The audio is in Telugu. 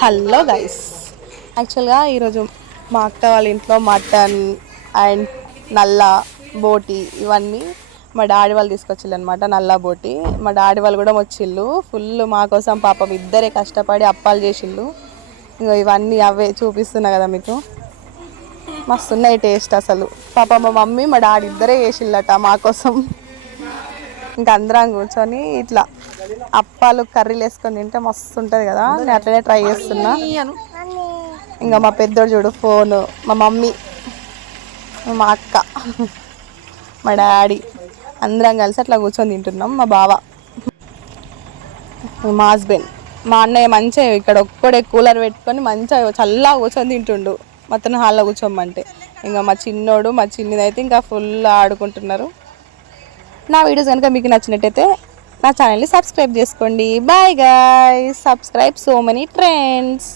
హలో గైస్, యాక్చువల్గా ఈరోజు మా అక్క వాళ్ళ ఇంట్లో మటన్ అండ్ నల్ల బోటి ఇవన్నీ మా డాడీ వాళ్ళు తీసుకొచ్చిళ్ళు అనమాట. నల్ల బోటి మా డాడీ వాళ్ళు కూడా వచ్చిళ్ళు. ఫుల్ మా కోసం పాపం ఇద్దరే కష్టపడి అప్పాలు చేసిళ్ళు. ఇంకా ఇవన్నీ అవే చూపిస్తున్నా కదా మీకు. మస్తున్నాయి టేస్ట్ అసలు. పాప మా మమ్మీ మా డాడీ ఇద్దరే చేసిళ్ళట మా కోసం. ఇంకా అందరం కూర్చొని ఇట్లా అప్పాలు కర్రీలు వేసుకొని తింటే మస్తు ఉంటుంది కదా. నేను అట్లనే ట్రై చేస్తున్నా. ఇంకా మా పెద్దోడు చూడు ఫోను, మా మమ్మీ, మా అక్క, మా డాడీ అందరం కలిసి అట్లా కూర్చొని తింటున్నాం. మా బావ, మా హస్బెండ్, మా అన్నయ్య మంచిగా ఇక్కడ ఒక్కడే కూలర్ పెట్టుకొని మంచిగా చల్లగా కూర్చొని తింటుండు మొత్తం హాల్లో కూర్చోమంటే. ఇంకా మా చిన్నోడు మా చిన్నదైతే ఇంకా ఫుల్ ఆడుకుంటున్నారు. నా వీడియోస్ కనుక మీకు నచ్చినట్టయితే నా ఛానల్ని సబ్స్క్రైబ్ చేసుకోండి. Bye guys, subscribe so many friends.